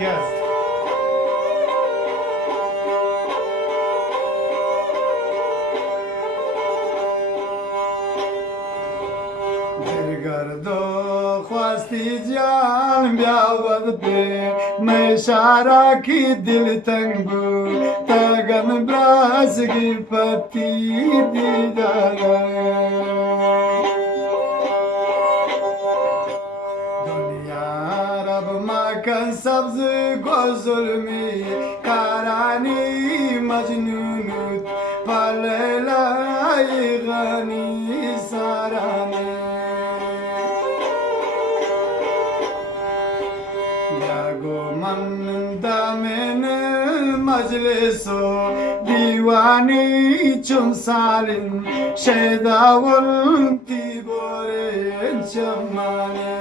Yes. गर्दो ख्वास्ती जान ब्यावद पे मैं शारा की दिल तंगू तगन ब्रास की पत्ती दीदार दुनिया रब मकन सब्ज गोजुल्मी कारानी मजनून पललाई गनी साराने من دامن مجلسو دیوانی چون سالین شیداول تیبور چمانه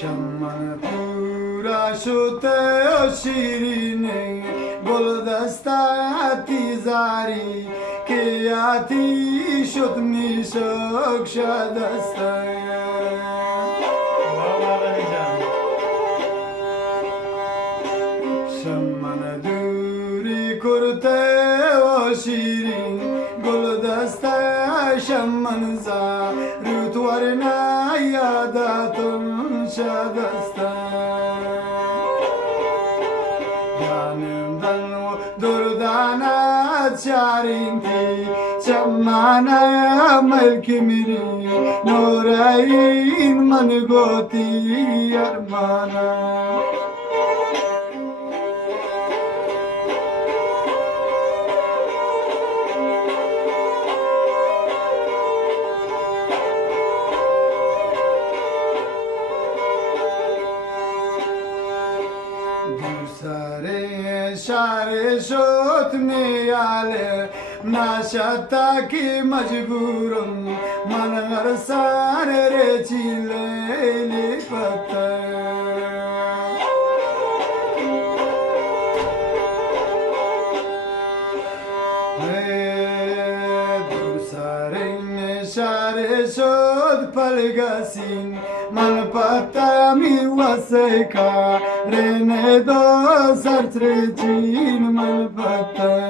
شمان پورا شده و شیرینه گلدستی زاری که آتی شد میشک شدسته شمان دوری کرده و شیرین گلدسته شمان زارت ورنا یادتون شدسته yanımdan durdan açarınti çamana melkimini norayin manugoti armana दूसरे शारे शोत में आले नाशता की मजबूरम मन हर सारे रे चिले लिपता दूसरे शारे शोत पलगसिन मन पता mi waseka rene do sartre chin man pata